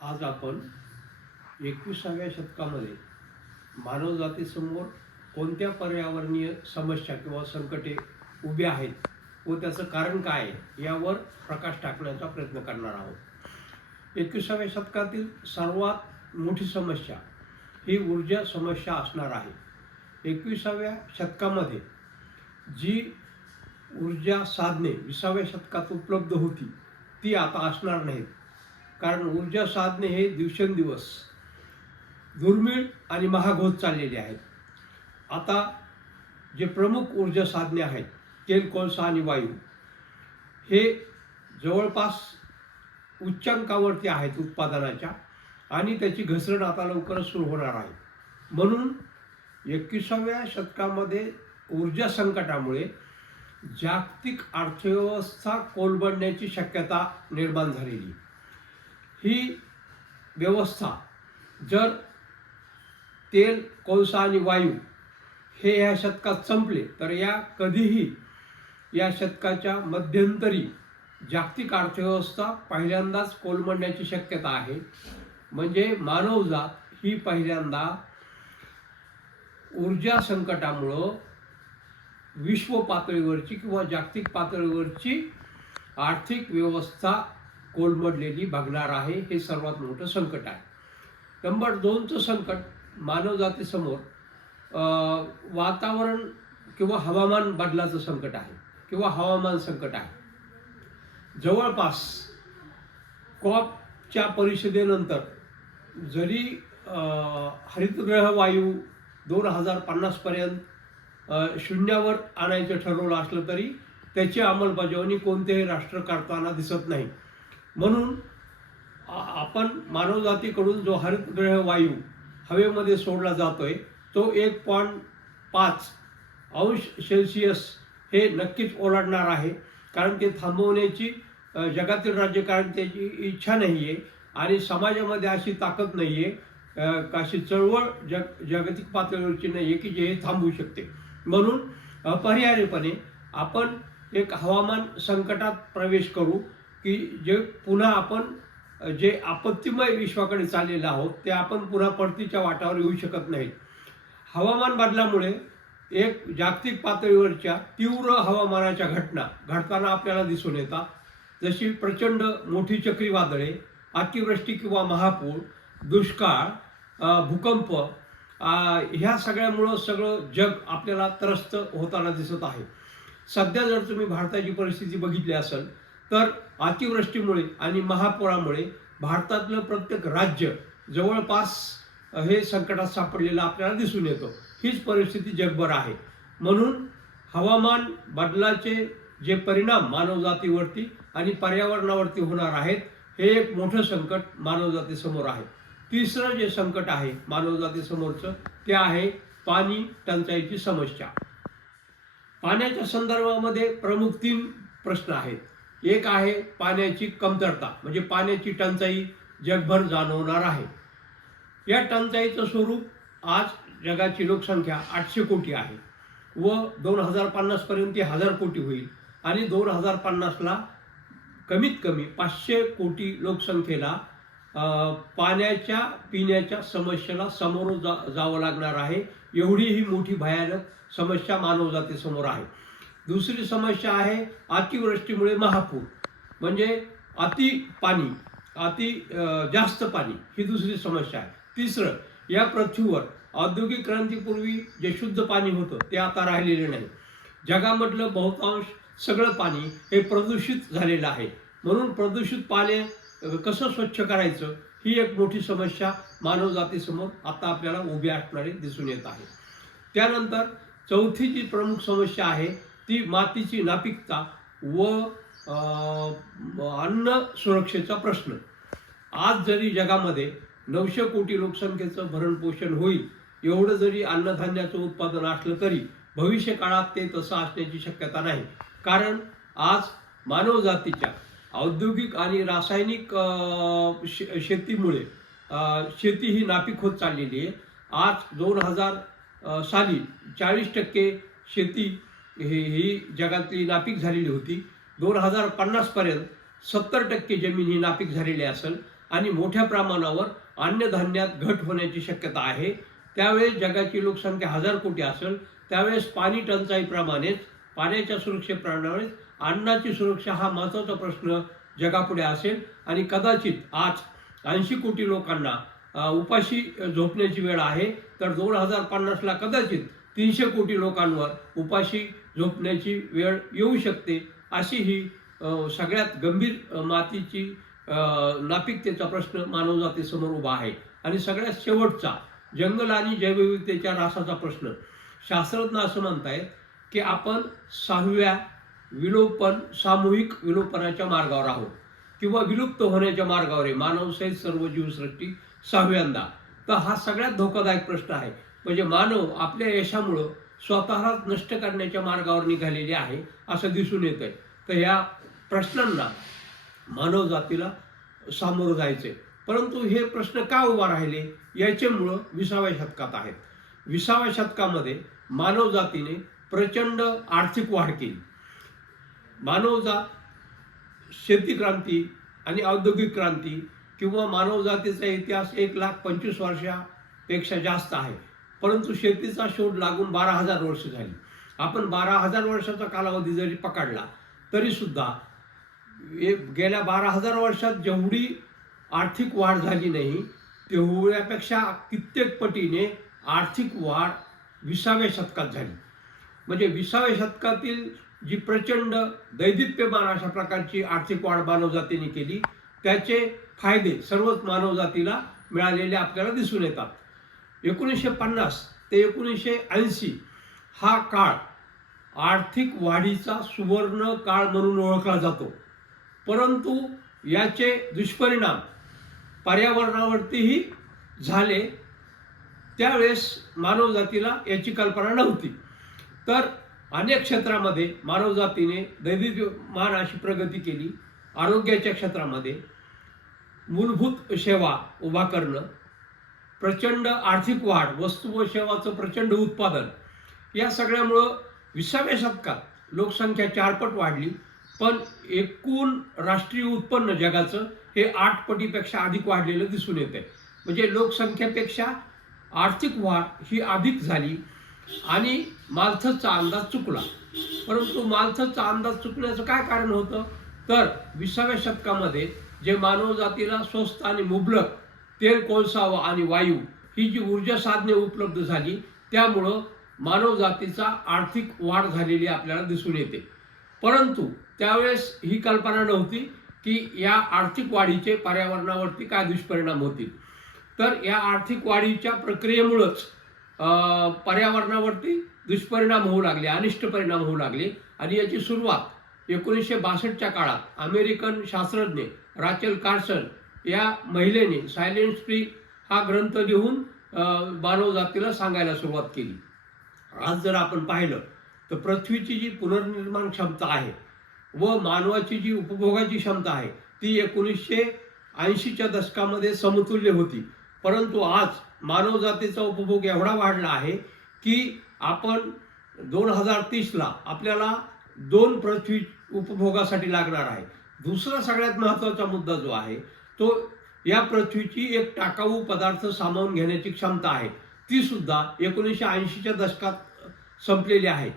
आज आपण 21व्या शतकामध्ये मानवजातीसमोर कोणत्या पर्यावरणीय समस्या किंवा संकटे उभी आहेत व त्याचं कारण काय आहे यावर प्रकाश टाकण्याचा प्रयत्न करणार आहोत. 21व्या शतकातील सर्वात मोठी समस्या ही ऊर्जा समस्या असणार आहे. 21व्या शतकामध्ये जी ऊर्जा साधने 20व्या शतकात उपलब्ध होती ती आता असणार नाहीत, कारण ऊर्जा साधने हे दिवसेंदिवस दुर्मिळ आणि महाग होत चाललेले आहेत. आता जे प्रमुख ऊर्जा साधने आहेत तेल, कोळसा आणि वायू हे जवळपास उच्चांकावरती आहेत उत्पादनाच्या, आणि त्याची घसरण आता लवकरच सुरू होणार आहे. म्हणून 21व्या शतकामध्ये ऊर्जा संकटामुळे जागतिक अर्थव्यवस्था कोलमडण्याची शक्यता निर्माण झालेली. ही व्यवस्था जर तेल, कोळसा आणि वायू हे या शतकात संपले तर कधीही या शतकाच्या मध्यंतरी जागतिक अर्थव्यवस्था पहिल्यांदाच कोलमडण्याची शक्यता आहे. म्हणजे मानवजात ही पहिल्यांदा ऊर्जा संकटामुळं विश्व पातळीवरची किंवा जागतिक पातळीवरची आर्थिक व्यवस्था कोलमडलेली बघणार आहे. हे सर्वात मोठं संकट आहे. नंबर 2चं संकट मानवजातीसमोर वातावरण किंवा हवामान बदलाचं संकट आहे किंवा हवामान संकट आहे. जवळपास कॉपच्या परिषदेनंतर जरी हरितगृह वायू 2050 पर्यंत शून्यावर आणायचं ठरवलं असलं तरी त्याची अंमलबजावणी कोणतेही राष्ट्र करताना दिसत नाही. म्हणून आपण मानवजातीकडून जो हरितगृह वायू हवेमध्ये सोडला जातोय तो 1.5 अंश सेल्सिअस हे नक्कीच ओलांडणार आहे, कारण ते थांबवण्याची जगातील राज्यकारत्यांची इच्छा नाही आहे आणि समाजामध्ये अशी ताकद नाही आहे, अशी चळवळ जागतिक पातळीवरची नाही आहे की जे हे थांबवू शकते. म्हणून अपरिहार्यपणे आपण एक हवामान संकटात प्रवेश करू की जे पुन्हा आपण जे आपत्तिमय विश्वाकडे चाललेलं आहोत ते आपण पुन्हा परतीच्या वाटावर येऊ शकत नाहीत. हवामान बदलामुळे एक जागतिक पातळीवरच्या तीव्र हवामानाच्या घटना घडताना आपल्याला दिसून येतात, जशी प्रचंड मोठी चक्रीवादळे, अतिवृष्टी किंवा महापूर, दुष्काळ, भूकंप, ह्या सगळ्यामुळं सगळं जग आपल्याला त्रस्त होताना दिसत आहे. सध्या जर तुम्ही भारताची परिस्थिती बघितली असेल तर अतिवृष्टीमुळे आणि महापुरामुळे भारतातलं प्रत्येक राज्य जवळपास हे संकटात सापडलेलं आपल्याला दिसून येतं. हीच परिस्थिती जगभर आहे. म्हणून हवामान बदलाचे जे परिणाम मानवजातीवरती आणि पर्यावरणावरती होणार आहेत हे एक मोठं संकट मानवजातीसमोर आहे. तिसरं जे संकट आहे मानवजातीसमोरचं ते आहे पाणी टंचाईची समस्या. पाण्याच्या संदर्भामध्ये प्रमुख 3 प्रश्न आहेत. एक आहे पाण्याची कमतरता, म्हणजे पाण्याची टंचाई जगभर जाणवणार आहे. या टंचाईचं स्वरूप आज जगाची लोकसंख्या 800 कोटी आहे व 2050 पर्यंत ती 1000 कोटी होईल आणि 2050ला कमीत कमी 500 कोटी लोकसंख्येला पाण्याच्या पिण्याच्या समस्येला सामोरं जावं लागणार आहे. एवढी ही मोठी भयानक समस्या मानवजातीसमोर आहे. दुसरी समस्या आहे अतिवृष्टीमुळे महापूर, म्हणजे जास्त पाणी, ही दुसरी समस्या आहे. तिसरं, या पृथ्वीवर औद्योगिक क्रांतीपूर्वी जे शुद्ध पाणी होतं ते आता राहिलेले नाही. जगामधलं बहुतांश सगळं पाणी हे प्रदूषित झालेलं आहे. म्हणून प्रदूषित पाणी कसं स्वच्छ करायचं ही एक मोठी समस्या मानवजातीसमोर आता आपल्याला उभी असणारी दिसून येत आहे. त्यानंतर चौथी जी प्रमुख समस्या आहे ती मातीची नापिकता व अन्न सुरक्षेचा प्रश्न. आज जरी जगामध्ये 900 कोटी लोकसंख्येचं भरणपोषण होईल एवढं जरी अन्नधान्याचं उत्पादन असलं तरी भविष्य काळात ते तसं असण्याची शक्यता नाही, कारण आज मानवजातीच्या औद्योगिक आणि रासायनिक शेतीमुळे शेती ही नापीक होत चाललेली आहे. आज 2000 साली 40% शेती ही जगातली नापीक झालेली होती. 2050 पर्यंत 70% जमीन ही नापीक झालेली असेल आणि मोठ्या प्रमाणावर अन्नधान्यात घट होण्याची शक्यता आहे. त्यावेळेस जगाची लोकसंख्या 1000 कोटी असेल, त्यावेळेस पाणी टंचाईप्रमाणेच, पाण्याच्या सुरक्षेप्रमाणेच अन्नाची सुरक्षा हा महत्त्वाचा प्रश्न जगापुढे असेल आणि कदाचित आज 80 कोटी लोकांना उपाशी झोपण्याची वेळ आहे, तर 2050ला कदाचित 300 कोटी लोकांवर उपाशी झोपण्याची वेळ येऊ शकते. अशी ही सगळ्यात गंभीर मातीची नापिकतेचा प्रश्न मानवजातीसमोर उभा आहे. आणि सगळ्यात शेवटचा जंगल आणि जैवविविधतेच्या ऱ्हासाचा प्रश्न. शास्त्रज्ञ असं म्हणतायत की आपण 6व्या सामूहिक विलोपनाच्या मार्गावर आहोत किंवा विलुप्त होण्याच्या मार्गावर आहे मानवसहित सर्व जीवसृष्टी 6व्यांदा. तर हा सगळ्यात धोकादायक प्रश्न आहे. म्हणजे मानव आपल्या यशामुळं स्वतःलाच नष्ट करण्याच्या मार्गावर निघालेले आहे असं दिसून येत आहे. तर या प्रश्नांना मानव जातीला सामोरं जायचंय. परंतु हे प्रश्न का उभा राहिले याचे मुळं 20व्या शतकात आहेत. 20व्या शतकामध्ये मानव जातीने प्रचंड आर्थिक वाढ केली. मानवजात शेती क्रांती आणि औद्योगिक क्रांती किंवा मानवजातीचा इतिहास 1,25,000 वर्षापेक्षा जास्त आहे. परंतु शेतीचा शोध लागून 12,000 वर्ष झाली. आपण 12,000 वर्षाचा कालावधी जरी पकडला तरी सुद्धा गेल्या 12,000 वर्षात जेवढी आर्थिक वाढ झाली नाही तेवढ्यापेक्षा कित्येक पटीने आर्थिक वाढ 20व्या शतकात झाली. म्हणजे 20व्या शतकातील जी प्रचंड दैदिप्यमान अशा प्रकारची आर्थिक वाढ मानवजातीने केली त्याचे फायदे सर्वच मानवजातीला मिळालेले आपल्याला दिसून येतात. 1950 ते 1980 हा काळ आर्थिक वाढीचा सुवर्ण काळ म्हणून ओळखला जातो. परंतु याचे दुष्परिणाम पर्यावरणावरतीही झाले. त्यावेळेस मानवजातीला याची कल्पना नव्हती. तर अनेक क्षेत्रामध्ये मानवजातीने दैदिप्यमान अशी प्रगती केली. आरोग्याच्या क्षेत्रामध्ये मूलभूत सेवा उभा करणं, प्रचंड आर्थिक वाढ, वस्तू व सेवाचं प्रचंड उत्पादन, या सगळ्यामुळं 20व्या शतकात लोकसंख्या 4 पट वाढली. पण एकूण राष्ट्रीय उत्पन्न जगाचं हे 8 पटीपेक्षा अधिक वाढलेलं दिसून येतंय. म्हणजे लोकसंख्येपेक्षा आर्थिक वाढ ही अधिक झाली आणि माल्थसचा अंदाज चुकला. परंतु माल्थसचा अंदाज चुकण्याचं काय कारण होतं तर 20व्या शतकामध्ये जे मानवजातीला स्वस्त आणि मुबलक तेल, कोळसा आणि वायू ही जी ऊर्जा साधने उपलब्ध झाली त्यामुळं मानवजातीचा आर्थिक वाढ झालेली आपल्याला दिसून येते. परंतु त्यावेळेस ही कल्पना नव्हती की या आर्थिक वाढीचे पर्यावरणावरती काय दुष्परिणाम होतील. तर या आर्थिक वाढीच्या प्रक्रियेमुळंच पर्यावरणावरती दुष्परिणाम होऊ लागले, अनिष्ट परिणाम होऊ लागले. आणि याची सुरुवात 1962च्या काळात अमेरिकन शास्त्रज्ञ राचेल कार्सन या महिलेने सायलेंट स्प्रिंग हा ग्रंथ लिहून मानवजातीला सांगायला सुरुवात केली. आज जर आपण पाहिलं तर पृथ्वीची जी पुनर्निर्माण क्षमता आहे व मानवाची जी उपभोगाची क्षमता आहे ती 1980च्या दशकामध्ये समतुल्य होती. परंतु आज मानवजातीचा उपभोग एवढा वाढला आहे की आपण 2030ला आपल्याला 2 पृथ्वी उपभोगासाठी लागणार आहे. दुसरा सगळ्यात महत्त्वाचा मुद्दा जो आहे तो या पृथ्वीची एक टाकाऊ पदार्थ सामावून घेण्याची क्षमता आहे ती सुद्धा 1980च्या दशकात संपलेली आहे.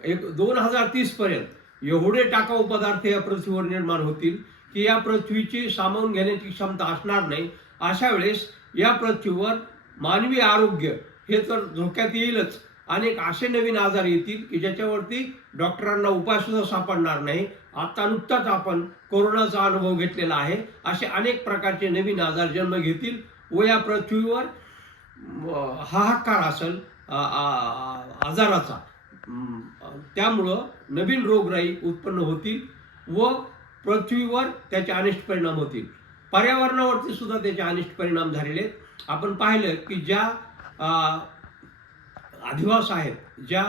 2030 पर्यंत एवढे टाकाऊ पदार्थ या पृथ्वीवर निर्माण होतील की या पृथ्वीची सामावून घेण्याची क्षमता असणार नाही. अशा वेळेस या पृथ्वीवर मानवी आरोग्य हे तर धोक्यात येईलच. अनेक असे नवीन आजार येतील की ज्याच्यावरती डॉक्टरांना उपाय सुद्धा सापडणार नाही. आता नुकताच आपण कोरोनाचा अनुभव घेतलेला आहे. असे अनेक प्रकारचे नवीन आजार जन्म घेतील व या पृथ्वीवर हाहाकार असेल आजाराचा. त्यामुळं नवीन रोगराई उत्पन्न होतील व पृथ्वीवर त्याचे अनिष्ट परिणाम होतील. पर्यावरणावरती सुद्धा त्याचे अनिष्ट परिणाम झालेले आहेत. आपण पाहिलं की ज्या अधिवास आहेत, ज्या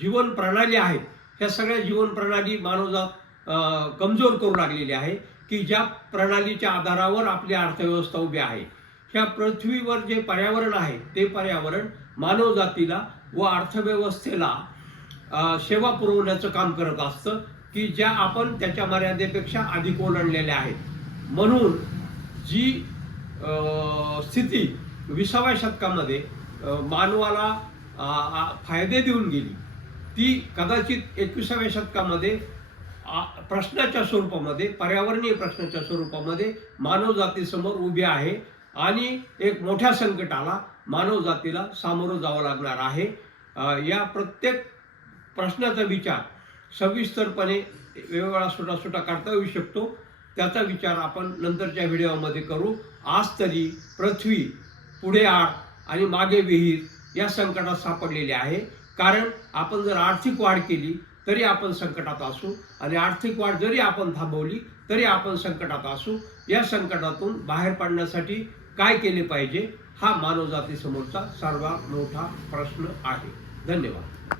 जीवन प्रणाली आहेत, ह्या सगळ्या जीवन प्रणाली मानवजात कमजोर करू लागलेली आहे की ज्या प्रणालीच्या आधारावर आपली अर्थव्यवस्था उभी आहे. ह्या पृथ्वीवर जे पर्यावरण आहे ते पर्यावरण मानवजातीला व अर्थव्यवस्थेला सेवा पुरवण्याचं काम करत असतं की ज्या आपण त्याच्या मर्यादेपेक्षा अधिक ओलांडलेल्या आहेत. म्हणून जी स्थिती 20व्या शतकामध्ये मानवाला फायदे देऊन गेली, ती कदाचित 21व्या शतकामध्ये प्रश्नाच्या स्वरूपामध्ये, पर्यावरणीय प्रश्नाच्या स्वरूपामध्ये मानवजातीसमोर उभी आहे आणि एक मोठ्या संकटाला मानवजातीला सामोरं जावं लागणार आहे. या प्रत्येक प्रश्नाचा विचार सविस्तरपणे वेगवेगळा सुटा करता येऊ शकतो. त्याचा विचार आपण नंतरच्या व्हिडिओमध्ये करू. आज तरी पृथ्वी पुढे आड आणि मागे विहीर या संकटात सापडलेले आहे. कारण आपण जर आर्थिक वाढ केली तरी आपण संकटात असू, आणि आर्थिक वाढ जरी आपण थांबवली तरी आपण संकटात असू. या संकटातून बाहेर पडण्यासाठी काय केले पाहिजे हा मानवजातीसमोरचा सर्वात मोठा प्रश्न आहे. धन्यवाद.